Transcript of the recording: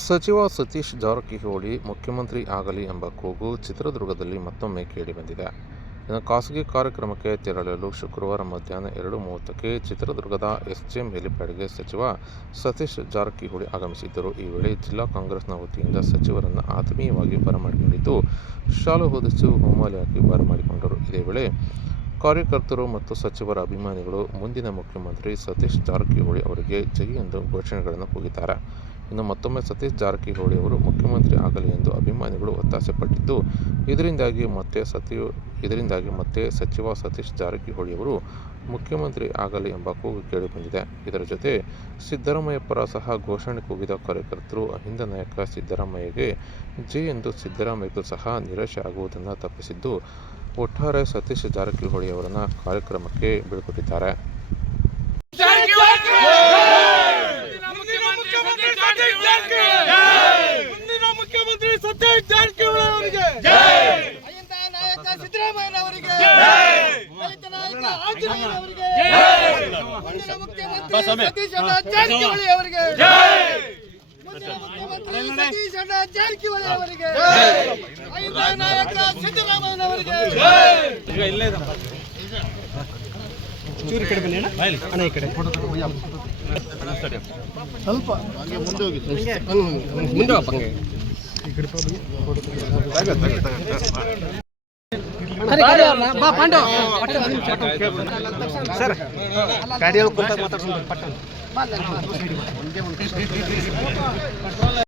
ಸಚಿವ ಸತೀಶ್ ಜಾರಕಿಹೊಳಿ ಮುಖ್ಯಮಂತ್ರಿ ಆಗಲಿ ಎಂಬ ಕೂಗು ಚಿತ್ರದುರ್ಗದಲ್ಲಿ ಮತ್ತೊಮ್ಮೆ ಕೇಳಿಬಂದಿದೆ ಖಾಸಗಿ ಕಾರ್ಯಕ್ರಮಕ್ಕೆ ತೆರಳಲು ಶುಕ್ರವಾರ ಮಧ್ಯಾಹ್ನ ಎರಡು ಮೂವತ್ತಕ್ಕೆ ಚಿತ್ರದುರ್ಗದ ಎಸ್ಜೆಎಂ ಹೆಲಿಪ್ಯಾಡ್ಗೆ ಸಚಿವ ಸತೀಶ್ ಜಾರಕಿಹೊಳಿ ಆಗಮಿಸಿದ್ದರು. ಈ ವೇಳೆ ಜಿಲ್ಲಾ ಕಾಂಗ್ರೆಸ್ನ ವತಿಯಿಂದ ಸಚಿವರನ್ನು ಆತ್ಮೀಯವಾಗಿ ಬರಮಾಡಿಕೊಂಡಿದ್ದು, ಶಾಲು ಹೊದಿಸಿ ಹೂಮಾಲೆ ಹಾಕಿ ಬರಮಾಡಿಕೊಂಡರು. ಇದೇ ವೇಳೆ ಕಾರ್ಯಕರ್ತರು ಮತ್ತು ಸಚಿವರ ಅಭಿಮಾನಿಗಳು, ಮುಂದಿನ ಮುಖ್ಯಮಂತ್ರಿ ಸತೀಶ್ ಜಾರಕಿಹೊಳಿ ಅವರಿಗೆ ಜೈ ಎಂದು ಘೋಷಣೆಗಳನ್ನು ಕೂಗಿದ್ದಾರೆ. ಇನ್ನು ಮತ್ತೊಮ್ಮೆ ಸತೀಶ್ ಜಾರಕಿಹೊಳಿ ಅವರು ಮುಖ್ಯಮಂತ್ರಿ ಆಗಲಿ ಎಂದು ಅಭಿಮಾನಿಗಳು ಒತ್ತಾಸೆಪಟ್ಟಿದ್ದು, ಇದರಿಂದಾಗಿ ಮತ್ತೆ ಸತಿಯು ಇದರಿಂದಾಗಿ ಮತ್ತೆ ಸಚಿವ ಸತೀಶ್ ಜಾರಕಿಹೊಳಿ ಅವರು ಮುಖ್ಯಮಂತ್ರಿ ಆಗಲಿ ಎಂಬ ಕೂಗು ಕೇಳಿಬಂದಿದೆ ಇದರ ಜೊತೆ ಸಿದ್ದರಾಮಯ್ಯ ಪರ ಸಹ ಘೋಷಣೆ ಕೂಗಿದ ಕಾರ್ಯಕರ್ತರು, ಅಹಿಂದ ನಾಯಕ ಸಿದ್ದರಾಮಯ್ಯಗೆ ಜೈ ಎಂದು ಸಿದ್ದರಾಮಯ್ಯಗೂ ಸಹ ನಿರಾಶೆ ಆಗುವುದನ್ನು ತಪ್ಪಿಸಿದ್ದು, ಒಟ್ಟಾರೆ ಸತೀಶ್ ಜಾರಕಿಹೊಳಿ ಅವರನ್ನು ಕಾರ್ಯಕ್ರಮಕ್ಕೆ ಬೀಳ್ಕೊಟ್ಟಿದ್ದಾರೆ ಮುಂದಿನ ಮುಖ್ಯಮಂತ್ರಿ ಸತೀಶ್ ಜಾರಕಿಹೊಳಿ ಅವರಿಗೆ. ಅಹಿಂದ ನಾಯಕ ಸಿದ್ದರಾಮಯ್ಯನವರಿಗೆ ರೈತ ನಾಯಕ ಆಂಜನೇಯನವರಿಗೆ ಮುಂದಿನ ಮುಖ್ಯಮಂತ್ರಿ ಸತೀಶ್ ಅಣ್ಣ ಜಾರಕಿಹೊಳಿ ಅವರಿಗೆ. ಮುಂದಿನ ಮುಖ್ಯಮಂತ್ರಿ ಸತೀಶ್ ಅಣ್ಣ ಜಾರಕಿಹೊಳಿ ಅವರಿಗೆ. ಅಹಿಂದ ನಾಯಕ ಚೂರು ಕಡೆ ಬನ್ನಿ ಅಣ್ಣ. ಅಣ್ಣ ಈ ಕಡೆ. ಸ್ವಲ್ಪ. ಮುಂದೆ ಹೋಗಿ. ಮುಂದೆ ಹೋಗಿ. ಬಾ ಸರ್ ಗಾಡಿಯಲ್ಲಿ ಕೂತಾಗ ಮಾತಾಡ್ಸೋಣ